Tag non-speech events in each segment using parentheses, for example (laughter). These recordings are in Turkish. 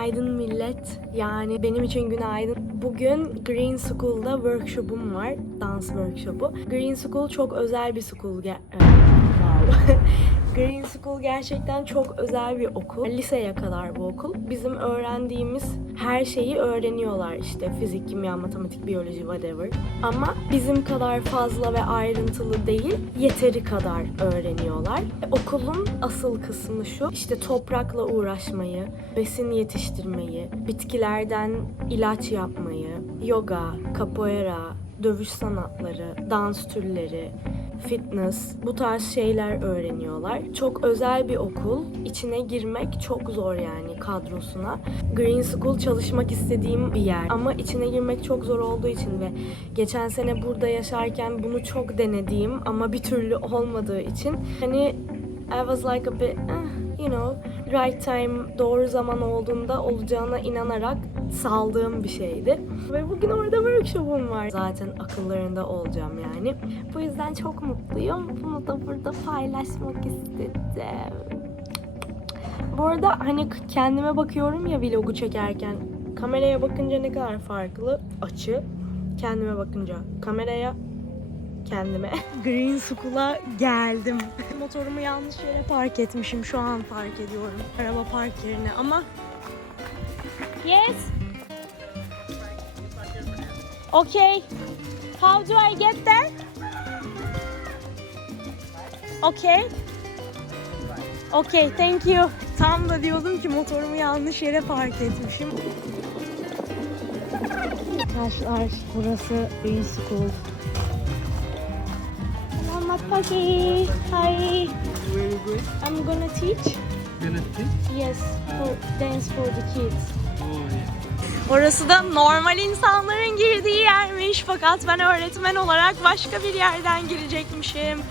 Günaydın millet. Yani benim için günaydın. Bugün Green School'da workshop'um var. Dans workshop'u. Green School çok özel bir school. Ge- Ee. (laughs) Green School gerçekten çok özel bir okul. Liseye kadar bu okul. Bizim öğrendiğimiz her şeyi öğreniyorlar işte fizik, kimya, matematik, biyoloji, whatever. Ama bizim kadar fazla ve ayrıntılı değil, yeteri kadar öğreniyorlar. E, Okulun asıl kısmı şu, işte toprakla uğraşmayı, besin yetiştirmeyi, bitkilerden ilaç yapmayı, yoga, capoeira, dövüş sanatları, dans türleri, fitness, bu tarz şeyler öğreniyorlar. Çok özel bir okul. İçine girmek çok zor yani kadrosuna. Green School çalışmak istediğim bir yer. Ama içine girmek çok zor olduğu için ve geçen sene burada yaşarken bunu çok denediğim ama bir türlü olmadığı için hani I was like a bit, eh, you know, right time, doğru zaman olduğunda olacağına inanarak saldığım bir şeydi. Ve bugün orada workshop'um var. Zaten akıllarında olacağım yani. Bu yüzden çok mutluyum. Bunu da burada paylaşmak istedim. Bu arada hani kendime bakıyorum ya vlogu çekerken. Kameraya bakınca ne kadar farklı açı. Kendime bakınca kameraya kendime. (laughs) Green School'a geldim. (laughs) Motorumu yanlış yere park etmişim. Şu an fark ediyorum. Araba park yerine ama... Yes. Okay. How do I get there? Okay. Okay, thank you. Tam da diyordum ki motorumu yanlış yere park etmişim. Arkadaşlar burası Green School. Mama Puggy. Hi. I'm gonna teach. Gonna teach? Yes, for dance for the kids. Oh yeah. Orası da normal insanların girdiği yermiş fakat ben öğretmen olarak başka bir yerden girecekmişim.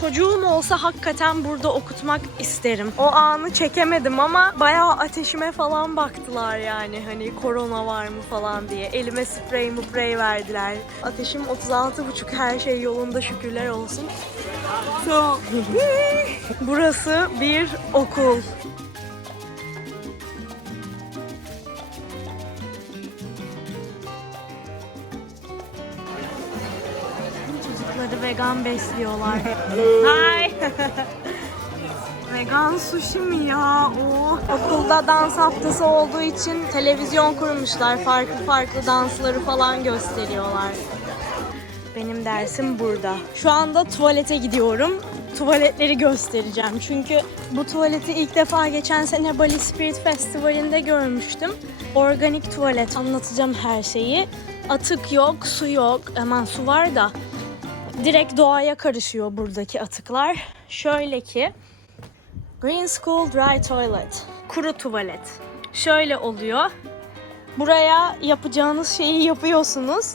Çocuğum olsa hakikaten burada okutmak isterim. O anı çekemedim ama bayağı ateşime falan baktılar yani hani korona var mı falan diye. Elime sprey sprey verdiler. Ateşim 36,5 her şey yolunda şükürler olsun. So, (laughs) burası bir okul. Çocukları vegan besliyorlar. (laughs) Hi. (laughs) vegan sushi mi ya o? Okulda dans haftası olduğu için televizyon kurmuşlar. Farklı farklı dansları falan gösteriyorlar. Benim dersim burada. Şu anda tuvalete gidiyorum. Tuvaletleri göstereceğim. Çünkü bu tuvaleti ilk defa geçen sene Bali Spirit Festivali'nde görmüştüm. Organik tuvalet. Anlatacağım her şeyi. Atık yok, su yok. Hemen su var da direkt doğaya karışıyor buradaki atıklar. Şöyle ki Green School Dry Toilet. Kuru tuvalet. Şöyle oluyor. Buraya yapacağınız şeyi yapıyorsunuz.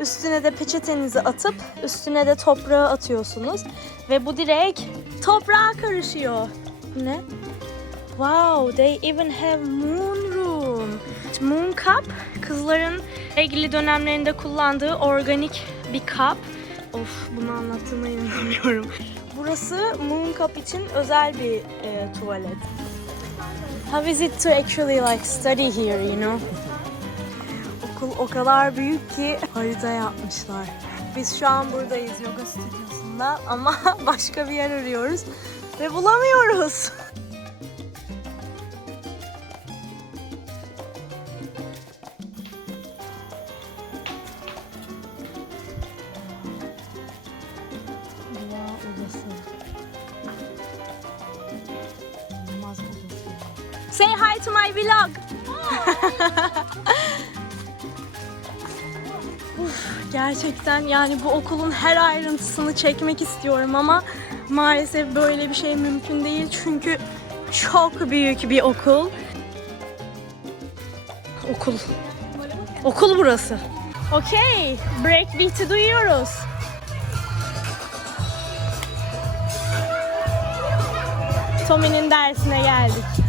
Üstüne de peçetenizi atıp üstüne de toprağı atıyorsunuz. Ve bu direkt toprağa karışıyor. Ne? Wow, they even have moon room. Moon cup, kızların ilgili dönemlerinde kullandığı organik bir cup. Of, bunu anlattığıma inanamıyorum. Burası Moon Cup için özel bir e, tuvalet. How is it to actually like study here, you know? Okul o kadar büyük ki harita yapmışlar. Biz şu an buradayız yoga stüdyosunda ama (laughs) başka bir yer arıyoruz ve bulamıyoruz. Say hi to my vlog. (laughs) Uf, gerçekten yani bu okulun her ayrıntısını çekmek istiyorum ama maalesef böyle bir şey mümkün değil çünkü çok büyük bir okul. Okul. Okul burası. Okey, breakbeat'i duyuyoruz. Tommy'nin dersine geldik.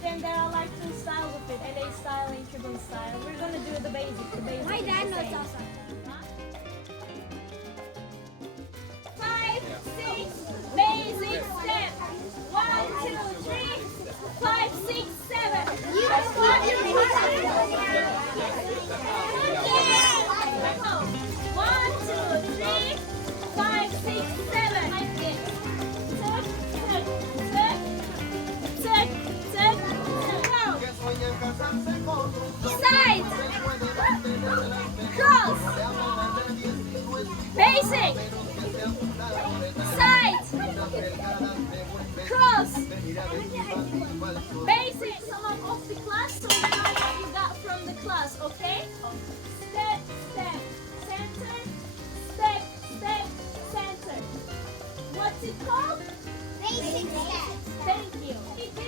But then there are like two styles of it, LA style and Cuban style. We're gonna do the basic, the basic. My dad knows salsa. Class, okay? Step, step, center, step, step, center. What's it called? Basic steps. Thank you.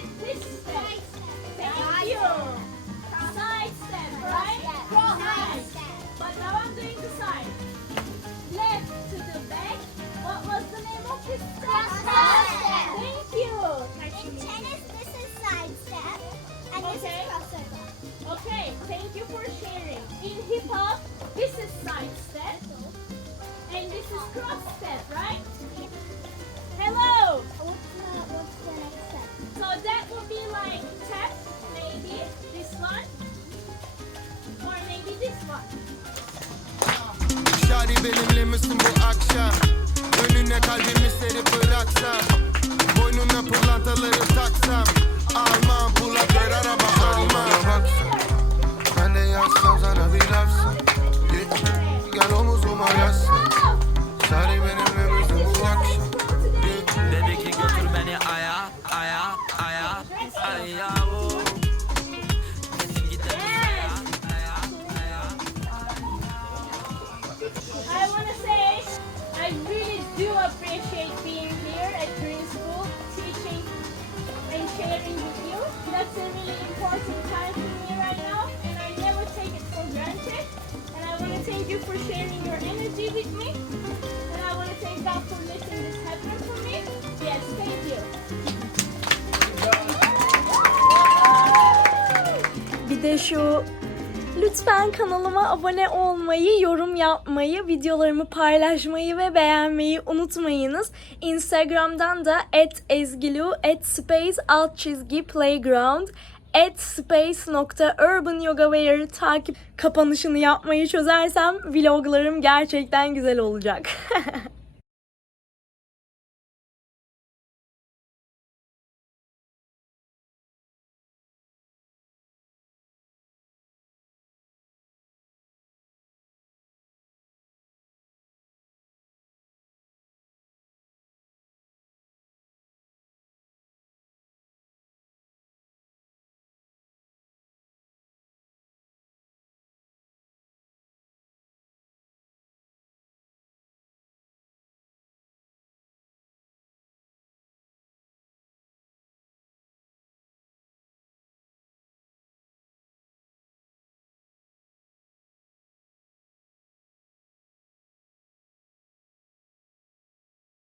Misin bu akşam? Önüne kalbimi serip bıraksam. Boynuna pırlantaları taksam. Almam pula kır araba almam Ben de yazsam sana bir lafsın appreciate being here at Green School, teaching and sharing with you. That's a really important time for me right now, and I never take it for granted. And I want to thank you for sharing your energy with me. And I want to thank God for making this happen for me. Yes, thank you. Bir de şu Lütfen kanalıma abone olmayı, yorum yapmayı, videolarımı paylaşmayı ve beğenmeyi unutmayınız. Instagram'dan da @ezgilu @space alt çizgi playground space.urbanyogawear'ı takip kapanışını yapmayı çözersem vloglarım gerçekten güzel olacak. (laughs)